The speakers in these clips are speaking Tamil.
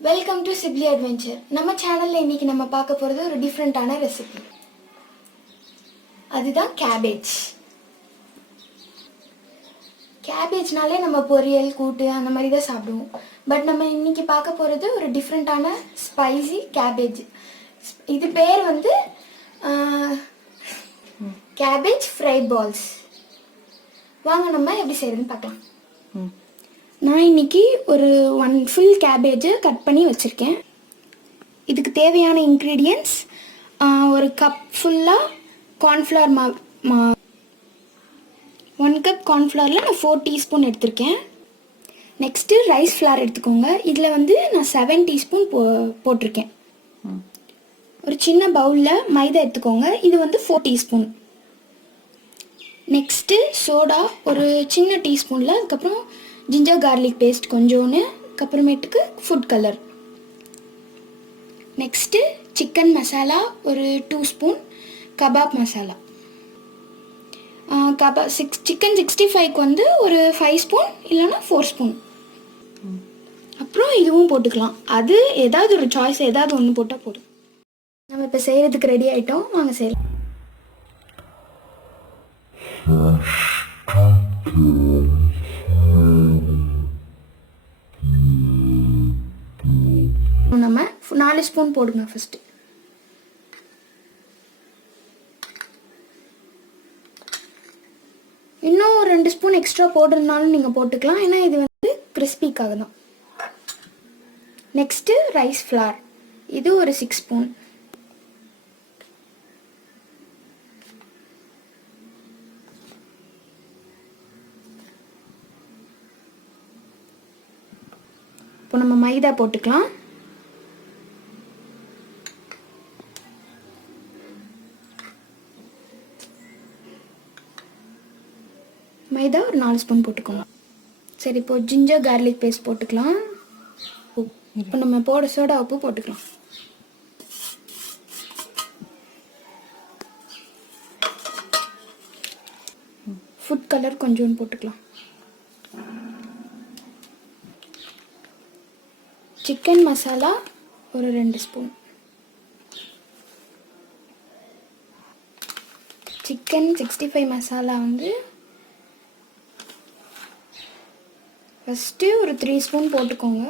Welcome to Shibly adventure. நம்ம சேனலில் இன்றைக்கி நம்ம பார்க்க போகிறது ஒரு டிஃப்ரெண்ட்டான ரெசிபி. அதுதான் கேபேஜ். கேபேஜ்னாலே நம்ம பொரியல், கூட்டு அந்த மாதிரி தான் சாப்பிடுவோம். பட் நம்ம இன்றைக்கி பார்க்க போகிறது ஒரு டிஃப்ரெண்ட்டான ஸ்பைசி கேபேஜ். இது பேர் வந்து கேபேஜ் ஃப்ரை பால்ஸ். வாங்க நம்ம எப்படி செய்கிறதுன்னு பார்க்கலாம். நான் இன்றைக்கி ஒரு 1 ஃபுல் கேபேஜை கட் பண்ணி வச்சுருக்கேன். இதுக்கு தேவையான இன்க்ரீடியன்ட்ஸ் ஒரு கப் ஃபுல்லாக கார்ன்ஃப்ளவர் 1 கப் கார்ன்ஃப்ளவரில் நான் 4 டீஸ்பூன் எடுத்திருக்கேன். நெக்ஸ்ட்டு ரைஸ் ஃப்ளார் எடுத்துக்கோங்க. இதில் வந்து நான் 7 டீஸ்பூன் போட்டிருக்கேன். ஒரு சின்ன பவுலில் மைதா எடுத்துக்கோங்க. இது வந்து 4 டீஸ்பூன். நெக்ஸ்ட்டு சோடா ஒரு சின்ன டீஸ்பூனில், அதுக்கப்புறம் ஜிஞ்சர் கார்லிக் பேஸ்ட் கொஞ்சோன்னு, அதுக்கப்புறமேட்டுக்கு food colour. Next chicken masala ஒரு 2 ஸ்பூன், கபாப் மசாலா. சிக்கன் 65க்கு வந்து ஒரு 5 ஸ்பூன் இல்லைன்னா 4 ஸ்பூன். அப்புறம் இதுவும் போட்டுக்கலாம். அது ஏதாவது ஒரு சாய்ஸ், ஏதாவது ஒன்று போட்டால் போதும். நம்ம இப்போ செய்கிறதுக்கு ரெடி ஆகிட்டோம். வாங்க செய்யலாம். நம்ம 4 ஸ்பூன் போடுங்க ஃபர்ஸ்ட். இன்னும் 2 ஸ்பூன் எக்ஸ்ட்ரா போடுறதுனாலும் நீங்கள் போட்டுக்கலாம். ஏன்னா இது வந்து கிறிஸ்பிக்காக தான். நெக்ஸ்ட்டு ரைஸ் ஃப்ளார், இது ஒரு 6 ஸ்பூன். இப்போ நம்ம மைதா போட்டுக்கலாம். மைதா ஒரு 4 ஸ்பூன் போட்டுக்கோங்க. சரி, இப்போ ஜிஞ்சர் கார்லிக் பேஸ்ட் போட்டுக்கலாம். இப்போ நம்ம சோடா உப்பு போட்டுக்கலாம். ஃபுட் கலர் கொஞ்சோன்னு போட்டுக்கலாம். சிக்கன் மசாலா ஒரு 2 ஸ்பூன். சிக்கன் 65 மசாலா வந்து ஃபஸ்ட்டு ஒரு 3 ஸ்பூன் போட்டுக்கோங்க.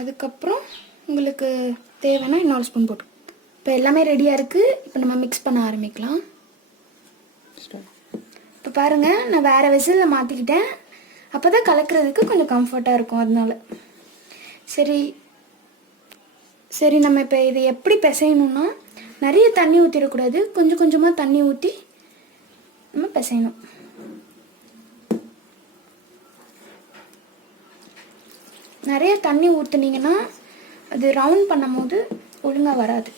அதுக்கப்புறம் உங்களுக்கு தேவைன்னா இன்னொரு ஸ்பூன் போட்டு. இப்போ எல்லாமே ரெடியாக இருக்குது. இப்போ நம்ம மிக்ஸ் பண்ண ஆரம்பிக்கலாம். இப்போ பாருங்கள், நான் வேறு வெசலில் மாற்றிக்கிட்டேன். அப்போ தான் கலக்கிறதுக்கு கொஞ்சம் கம்ஃபர்ட்டாக இருக்கும். அதனால சரி நம்ம இப்போ இதை எப்படி பிசையணுன்னா, நிறைய தண்ணி ஊற்றிடக்கூடாது. கொஞ்சம் கொஞ்சமாக தண்ணி ஊற்றி நம்ம பிசையணும். நிறைய தண்ணி ஊற்றுனீங்கன்னா அது ரவுண்ட் பண்ணும் போது ஒழுங்காக வராது.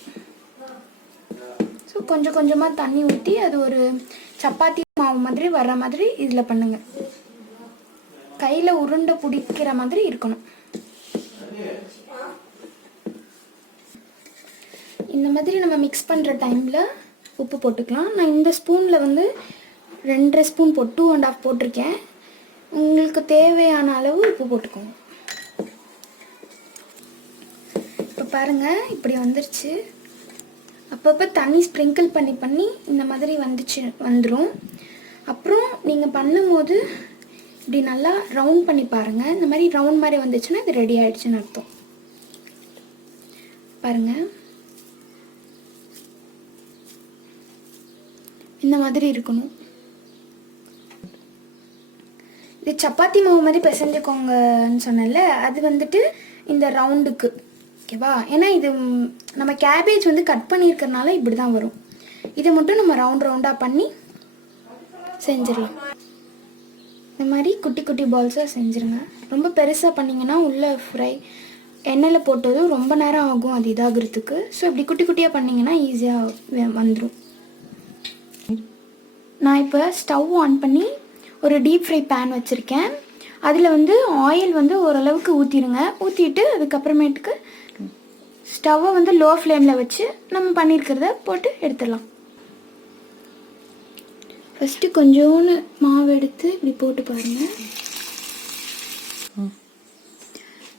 ஸோ கொஞ்சம் கொஞ்சமாக தண்ணி ஊற்றி அது ஒரு சப்பாத்தி மாவு மாதிரி வர்ற மாதிரி இதில் பண்ணுங்கள். கையில் உருண்டை பிடிக்கிற மாதிரி இருக்கணும். இந்த மாதிரி நம்ம மிக்ஸ் பண்ணுற டைமில் உப்பு போட்டுக்கலாம். நான் இந்த ஸ்பூனில் வந்து 2.5 ஸ்பூன் 2.5 போட்டிருக்கேன். உங்களுக்கு தேவையான அளவு உப்பு போட்டுக்கோங்க. இப்போ பாருங்கள், இப்படி வந்துருச்சு. அப்பப்போ தண்ணி ஸ்ப்ரிங்கிள் பண்ணி இந்த மாதிரி வந்துடும். அப்புறம் நீங்கள் பண்ணும்போது இப்படி நல்லா ரவுண்ட் பண்ணி பாருங்கள். இந்த மாதிரி ரவுண்ட் மாதிரி வந்துச்சுன்னா இது ரெடி ஆகிடுச்சுன்னு அர்த்தம். பாருங்கள், இந்த மாதிரி இருக்கணும். இது சப்பாத்தி மாவு மாதிரி பிசைஞ்சுக்கோங்கன்னு சொன்னேன்ல, அது வந்துட்டு இந்த ரவுண்டுக்கு, ஓகேவா? ஏன்னா இது நம்ம கேபேஜ் வந்து கட் பண்ணியிருக்கறனால இப்படி தான் வரும். இதை மட்டும் நம்ம ரவுண்டாக பண்ணி செஞ்சிடலாம். இந்த மாதிரி குட்டி குட்டி பால்ஸாக செஞ்சுருங்க. ரொம்ப பெருசாக பண்ணிங்கன்னா உள்ளே ஃப்ரை எண்ணெயில் போட்டதும் ரொம்ப நேரம் ஆகும் அது இதாகிறதுக்கு. ஸோ இப்படி குட்டி குட்டியாக பண்ணிங்கன்னா ஈஸியாக வந்துடும். நான் இப்போ ஸ்டவ் ஆன் பண்ணி ஒரு டீப் ஃப்ரை பேன் வச்சுருக்கேன். அதில் வந்து ஆயில் வந்து ஓரளவுக்கு ஊற்றிடுங்க. ஊற்றிட்டு அதுக்கப்புறமேட்டுக்கு ஸ்டவ்வை வந்து லோ ஃப்ளேமில் வச்சு நம்ம பண்ணியிருக்கிறத போட்டு எடுத்துடலாம். ஃபஸ்ட்டு கொஞ்சோன்னு மாவு எடுத்து இப்படி போட்டு பாருங்கள்.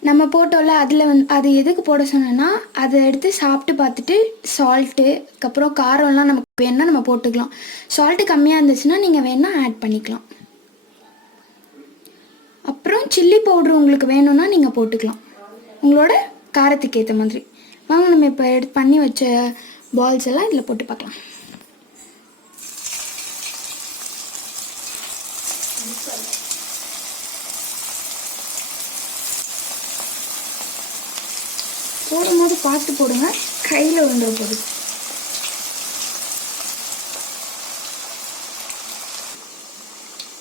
நம்ம போட்டோம்ல அதில் அது எதுக்கு போட சொன்னேன்னா அதை எடுத்து சாப்பிட்டு பார்த்துட்டு சால்ட்டு அதுக்கப்புறம் காரம்லாம் நமக்கு வேணால் நம்ம போட்டுக்கலாம். சால்ட்டு கம்மியாக இருந்துச்சுன்னா நீங்கள் வேணால் ஆட் பண்ணிக்கலாம். அப்புறம் சில்லி பவுட்ரு உங்களுக்கு வேணும்னா நீங்கள் போட்டுக்கலாம் உங்களோட காரத்துக்கு ஏற்ற மாதிரி. வாங்க நம்ம இப்போ பண்ணி வச்ச பால்ஸ் எல்லாம் இதில் போட்டு பார்க்கலாம். போடும்போது பார்த்து போடுங்க, கையில் விழுந்துட போகுது.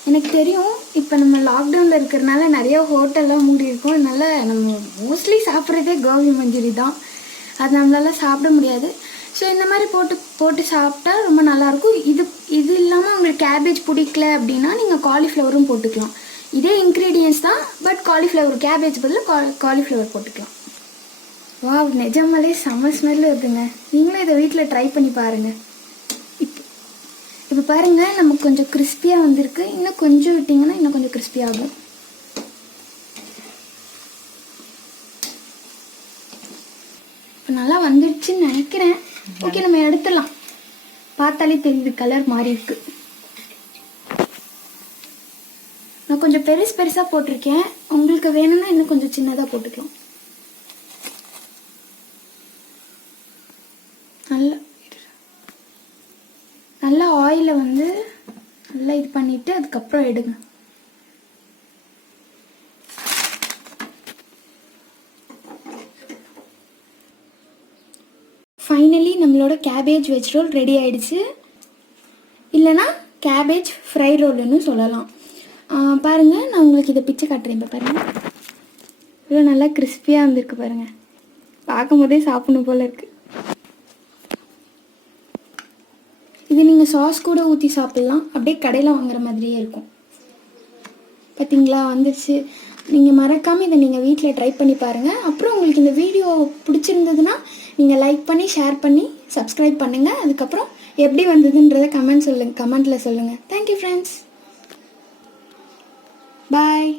எனக்கு தெரியும் இப்போ நம்ம லாக்டவுனில் இருக்கிறனால நிறைய ஹோட்டல்லாம் மூடி இருக்கோம். அதனால் நம்ம மோஸ்ட்லி சாப்பிட்றதே கோபி மஞ்சூரி தான். அது நம்மளால சாப்பிட முடியாது. ஸோ இந்த மாதிரி போட்டு சாப்பிட்டா ரொம்ப நல்லாயிருக்கும். இது இல்லாமல் உங்களுக்கு கேபேஜ் பிடிக்கல அப்படின்னா நீங்கள் காலிஃப்ளவரும் போட்டுக்கலாம். இதே இன்க்ரீடியன்ஸ் தான், பட் காலிஃப்ளவர் கேபேஜ் பதில் காலிஃப்ளவர் போட்டுக்கலாம். வா, நிஜமாலே செம்ம ஸ்மெல் வருதுங்க. நீங்களும் இதை வீட்டில் ட்ரை பண்ணி பாருங்கள். இப்போ பாருங்கள், நமக்கு கொஞ்சம் கிறிஸ்பியாக வந்திருக்கு. இன்னும் கொஞ்சம் விட்டிங்கன்னா இன்னும் கொஞ்சம் கிறிஸ்பியாகும். இப்போ நல்லா வந்துடுச்சுன்னு நினைக்கிறேன். ஓகே, நம்ம எடுத்துடலாம். பார்த்தாலே தெரியுது கலர் மாறி இருக்கு. நான் கொஞ்சம் பெருசாக போட்டிருக்கேன். உங்களுக்கு வேணும்னா இன்னும் கொஞ்சம் சின்னதாக போட்டுக்கலாம். நல்லா ஆயிலை வந்து நல்லா இது பண்ணிவிட்டு அதுக்கப்புறம் எடுங்க. ஃபைனலி நம்மளோட கேபேஜ் வெஜ் ரோல் ரெடி ஆயிடுச்சு. இல்லைனா கேபேஜ் ஃப்ரை ரோல்னு சொல்லலாம். பாருங்கள், நான் உங்களுக்கு இதை பிச்சை காட்டுறேன். இப்போ பாருங்கள், இவ்வளோ நல்லா கிறிஸ்பியாக வந்திருக்கு பாருங்கள். பார்க்கும் போதே சாப்பிடணும் போல் இருக்குது. இது நீங்கள் சாஸ் கூட ஊற்றி சாப்பிட்லாம். அப்படியே கடையில் வாங்குற மாதிரியே இருக்கும். பார்த்தீங்களா, வந்துடுச்சு. நீங்கள் மறக்காமல் இதை நீங்கள் வீட்டில் ட்ரை பண்ணி பாருங்கள். அப்புறம் உங்களுக்கு இந்த வீடியோ பிடிச்சிருந்ததுன்னா நீங்கள் லைக் பண்ணி ஷேர் பண்ணி சப்ஸ்கிரைப் பண்ணுங்கள். அதுக்கப்புறம் எப்படி வந்ததுன்றதை கமெண்ட்டில் சொல்லுங்கள். தேங்க்யூ ஃப்ரெண்ட்ஸ், பாய்.